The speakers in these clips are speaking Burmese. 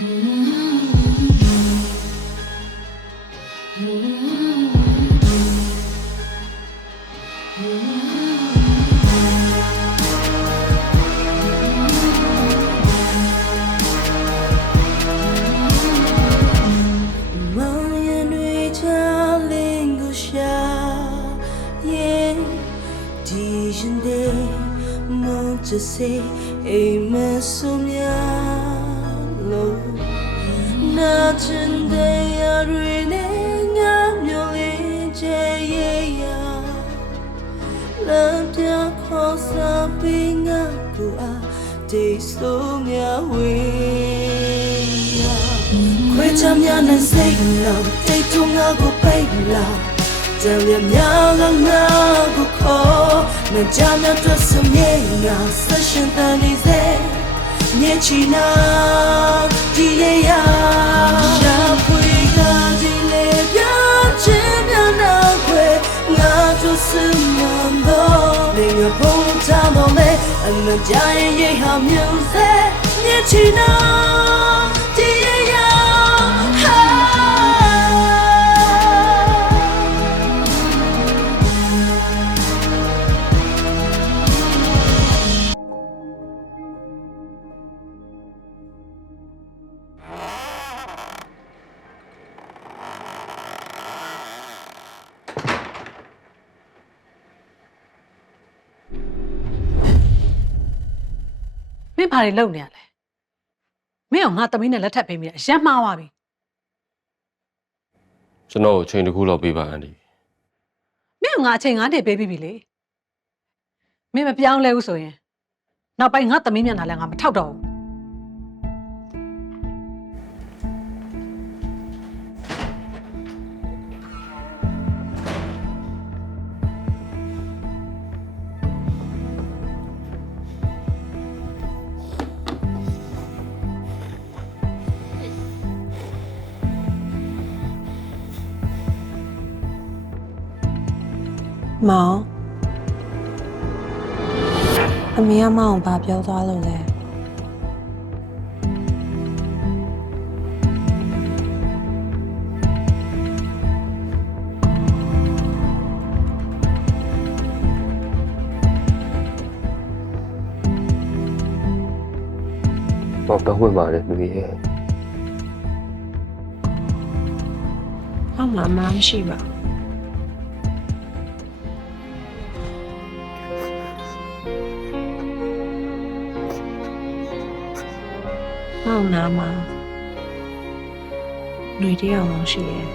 မောင်ရင်တွေ နာချင်တဲ့ရတွေနဲ့ငါမျိုးလေးချေရဲ့ရလမ်းပြခေါ်စားပြီးငါကိုအားတေးဆိုးများဝေးရခွေးချမ်းများနဲ့စိတ်လောတိတ်ထုံငါကိုပိတ်လာတန်လျက်များကငါကိုခေါ်မကြမ်းတဲ့တွေ့စမြေငါဆက်ရှင်တန်နေစေ မြေချီနာဒီရရရှာဖွေကဒီလေပြချင်များနာခွေငါတို့စမန်တော့နေရပုံးချတော့လေအမကြရင်ရိတ်ဟာမြူစေမြေချီနာဒီရ တွေလုပ်နေရလဲမင်းကငါသမီးနဲ့လက်ထပ်ပေးမိတယ်အရက်မှားသွားပြီကျွန်တော်ကိုအချိန်တစ်ခုလောက်ပေးပါအန်ဒီမင်းကငါအချိန်ငါးနှစ်ပေးပြီးပြီလေမင်းမပြောင်းလဲဘူးဆိုရင်နောက်ပိုင်းငါသမီးမျက်နှာလည်းငါမထောက်တော့ဘူး မောင်အမေကမောင်ကိုဘာပြောသွားလို့လဲတော့တော့ဝင်ပါတယ်လူကြီးရဲ့ဟောမှာမမရှိပါဘူး မောင်နာမှာຫນွေတယောက်လုံးရှိရဲ့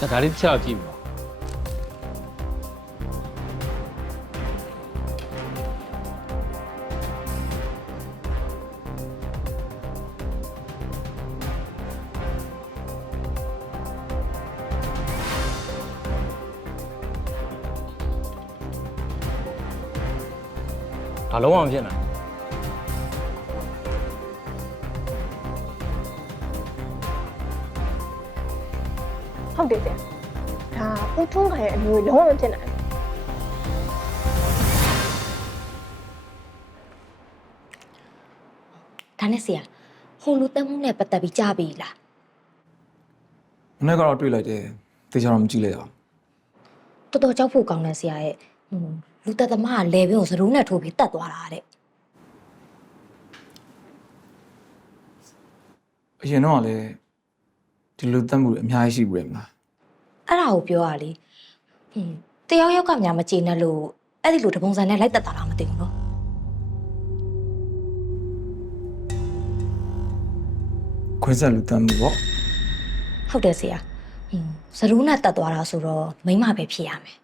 ဒါဒါလေးတစ်ချက်ကြည့်ပါဒါလုံးဝမဖြစ်နိုင် ထားဦးထုံးခိုင်ရဲ့အမျိုးလုံးဝမဖြစ်နိုင်ဘူးဒါနဲ့ဆရာဟိုလူတက်မှုနဲ့ပတ်သက်ပြီးကြားပြီလားမနေ့ကတော့တွေ့လိုက်တယ်တေချာတော့မကြည့်လိုက်အောင်တော်တော်ကြောက်ဖို့ကောင်းတယ်ဆရာရဲ့ဟိုလူတက်သမားကလေဘင်းကိုစရုံးနဲ့ထိုးပြီးတတ်သွားတာတဲ့အရင်တော့ကလည်းဒီလိုတတ်မှုတွေအများကြီးရှိပြီမလား အဲ့ဒါကိုပြောရလေဟင်းတယောက်ယောက်ကများမကြည့်နဲ့လို့အဲ့ဒီလိုတပုံစံနဲ့လိုက်တက်တာလားမသိဘူးနော်ခွင့်ဆက်လူတတ်မှုပေါ့ဟုတ်တယ်ဆရာဟင်းစရုံးနဲ့တက်သွားတာဆိုတော့မိမပဲဖြစ်ရမယ်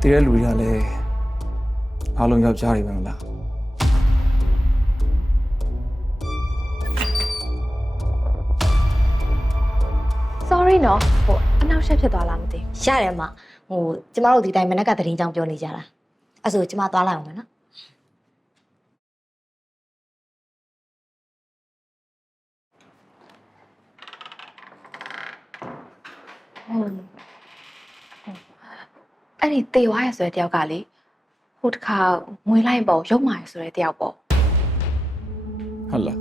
တည်တဲ့လူတွေကလည်းအားလုံးယောက်ျားတွေပဲမလား sorry နော်ဟိုအနောက်ရှက်ဖြစ်သွားလားမသိဘူးရတယ်မဟိုကျမတို့ဒီတိုင်းမနက်ကတရင်ကြောင်ပြောနေကြတာအဲ့ဆိုကျမသွားလိုက်အောင်မယ်နော်ဟုတ်အဲ့ဒီတေဝါရဆိုတဲ့တယောက်ကလေဟိုတစ်ခါငွေလိုက်ပေါ့ရုပ်မာရဆိုတဲ့တယောက်ပေါ့ဟုတ်လား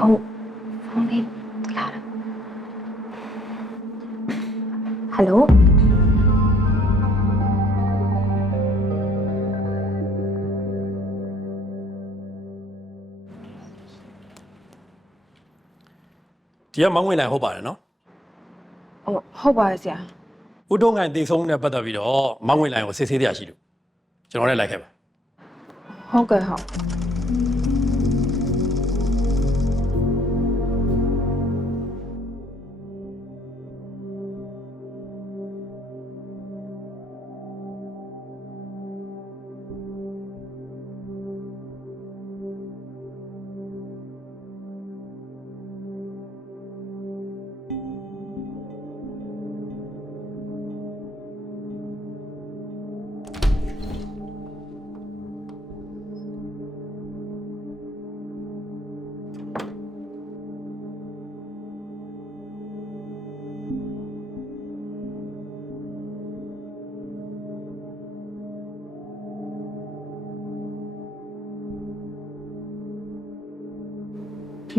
ဟုတ်ဖုန်းလေးလာတာဟယ်လိုဒီကမောင်းဝင်နိုင်ဟုတ်ပါတယ်နော်ဟုတ်ဟုတ်ပါရဲ့ဆရာဦးတုံးခိုင်တည်ဆုံးနဲ့ပတ်သက်ပြီးတော့မောင်းဝင်နိုင်ကိုစစ်ဆေးတရားရှိလို့ကျွန်တော်လည်းလိုက်ခဲ့ပါဟုတ်ကဲ့ဟုတ်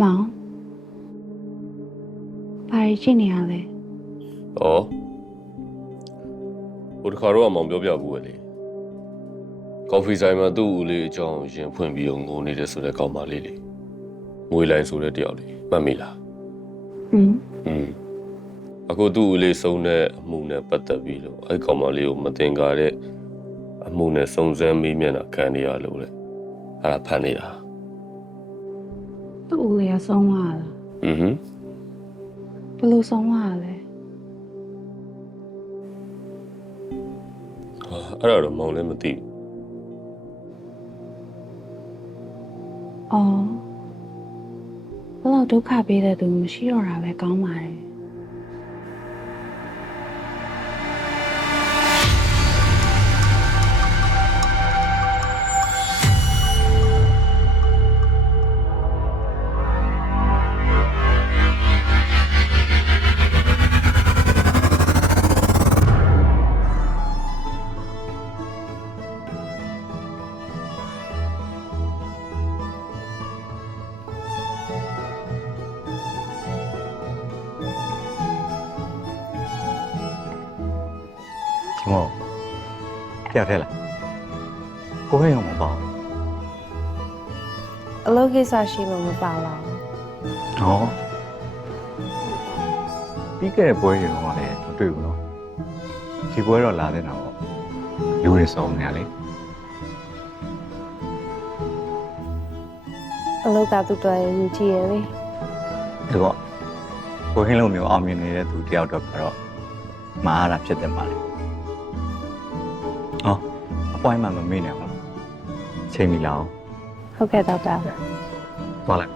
မောင်ဘာရရှိနေရလဲ ။ဩဟိုတစ်ခါတော့မောင်ပြောပြဘူးပဲလေ။ကော်ဖီဆိုင်မှာသူ့ဦးလေးအကြောင်းရင်ဖွင့်ပြီးတော့ငိုနေတယ်ဆိုတဲ့ကောင်မလေးလေ။ငွေလိုက်ဆိုတဲ့တယောက်လေမှတ်မိလား อืม ။อืมအခုသူ့ဦးလေးဆုံးတဲ့အမှုနဲ့ပတ်သက်ပြီးတော့အဲ့ကောင်မလေးကိုမတင်ကားတဲ့အမှုနဲ့စုံစမ်းမေးမြန်းတာခံနေရလို့လေ။အဲ့ဒါဖန်နေတာ သူ့ဦးလေးကဆုံးသွားတာ။อือဟึဘယ်လိုဆုံးသွားတာလဲဟာအဲ့ဒါတော့မောင်လည်းမသိဘူးအော်ဘယ်လောက်ဒုက္ခပေးတဲ့သူမရှိတော့တာပဲကောင်းပါတယ် ယောက်ထဲလားကိုဟင်းရောမပေါ့အလုပ်ကိစ္စရှိလို့မပါလာဘူးဟောပြီးခဲ့တဲ့ပွဲရုံကလည်းမတွေ့ဘူးနော်ဒီပွဲတော့လာတဲ့တော့လူတွေစုံနေရလေအလုပ်ကသူ့တော်ရဲ့ယူကြည့်ရလေဒီတော့ကိုဟင်းလုံးမျိုးအောင်မြင်နေတဲ့သူတယောက်တော့ကတော့မာရတာဖြစ်တယ်မှာလေ ဟောအပွိုင်းမှမမေ့နဲ့ဟုတ်ချိန်ပြီလားဟုတ်ကဲ့တော့တာသွားလိုက်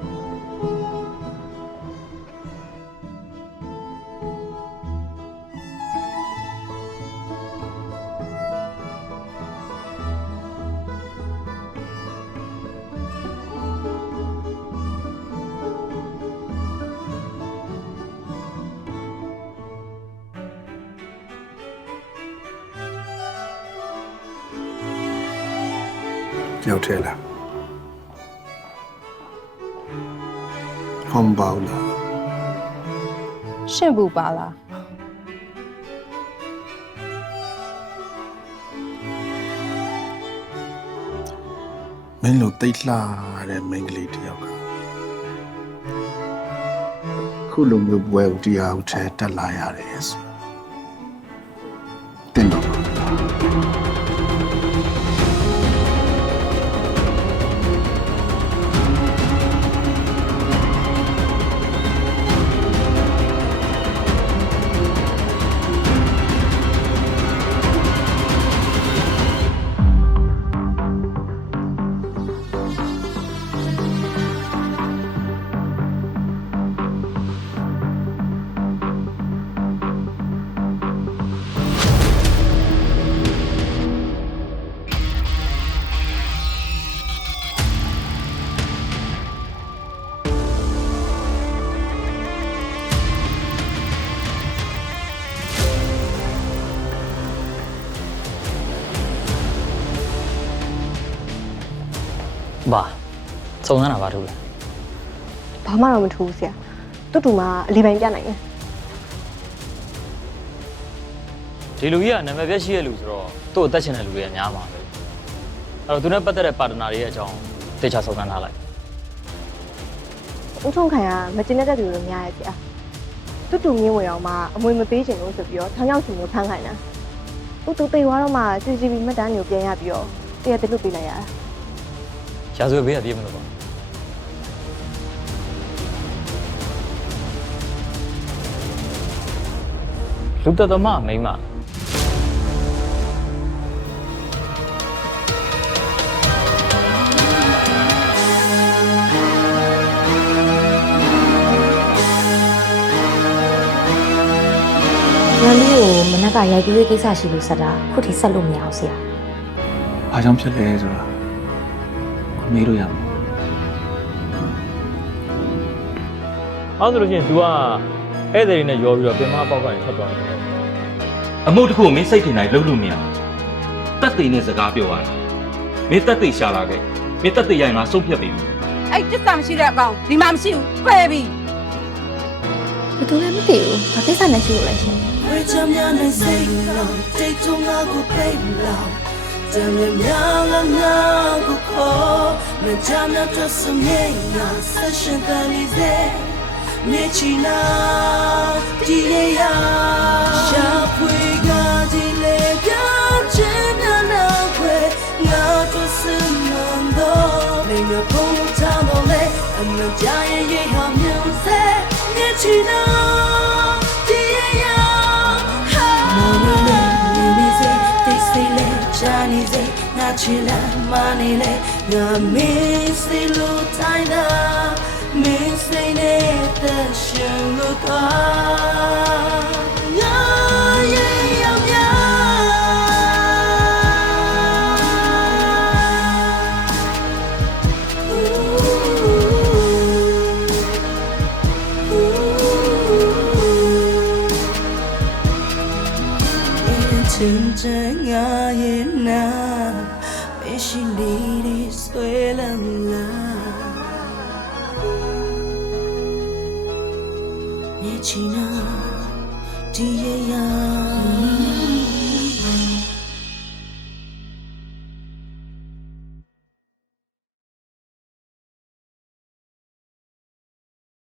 တယောက်ထဲလားဟောမပါဘူးလားရှင့်ဘူးပါလားမင်းလိုတိတ်လှတဲ့မိန်းကလေးတယောက်ကခုလိုမျိုးပွဲကိုတရားဦးထဲတက်လာရတယ်ဆို စုံစမ်းတာပါထုတ်လဲဘာမှတော့မထူးဘူးဆရာတူတူမှာအလီပိုင်ပြနိုင်တယ်ဒီလူကြီးကနာမည်ပြည့်ရှိတဲ့လူဆိုတော့သူ့ကိုတတ်ချင်တဲ့လူတွေကများမှာပဲအဲ့တော့သူနဲ့ပတ်သက်တဲ့ပါတနာတွေရဲ့အကြောင်းတေချာစုံစမ်းထားလိုက်ဦးထုံးခိုင်ကမကျင်တဲ့သူတွေများရဲ့ဆရာတူတူမြင့်ဝင်အောင်မှအမွေမပေးချင်လို့ဆိုပြီးတော့ထောင်ချောက်ရှင်ကိုဖမ်းခိုင်းတာတူတူသိသွားတော့မှ CCTV မှတ်တမ်းတွေကိုပြန်ရပြီးတော့တရက်တလွတ်ပေးလိုက်ရတာရာဇဝတ်ဘေးကပြေးမလို့ပါ လူသက်သမားမိန်းမရန်လေးကိုမနက်ကရိုက်ပြီးရေးကိစ္စရှိလို့ဆက်တာခုထိဆက်လို့မရအောင်ဆရာ။ဘာကြောင့်ဖြစ်လဲဆိုတာကိုမေးလို့ရမှာအောင်းဆိုလို့ရှိရင် तू က ဧည့်သည်တွေနဲ့ရောပြီးတော့ပင်မအပေါက်ကနေထွက်သွားတယ်အမှုတစ်ခုကိုမင်းစိတ်ထင်တိုင်းလုပ်လို့မရဘူးတက်သေးနဲ့စကားပြောရတာမင်းတက်သေးရှာလာခဲ့မင်းတက်သေးရရင်ငါဆုံးဖြတ်ပေးမယ်အဲ့တစ္ဆာမရှိတဲ့အကောင်ဒီမှာမရှိဘူးပယ်ပြီဘယ်သူလဲမသိဘူးဘာကိစ္စနဲ့ရှိလို့လဲရှင်ဝေချမ်းများနဲ့စိတ်လောင်တိတ်ထုံငါကိုပိတ်လောင်တမ်းလည်းများလည်းများကိုခေါ်မချမ်းများတော့စမြင်ငါဆက်ရှင်တယ်လေ မျက်ချီနာဒီရေရာရှာဖွေကဒီလေပြခြင်းများနောက်ခွေငါတို့စင်မန်တော့နေမပုံချောင်းတော့လေအမကြာရဲ့ရေဟာမြုံဆဲမျက်ချီနာဒီရေရာဟာမောင်လေးနေနေစေတိတ်စိတ်လေးချာနေစေငါချီလာမနေလေငါမေးစေလို့တိုင်းတာ Missayne taşırlıklar Tentenga yena Meshiliri suelanga ချီနာဒီရရာ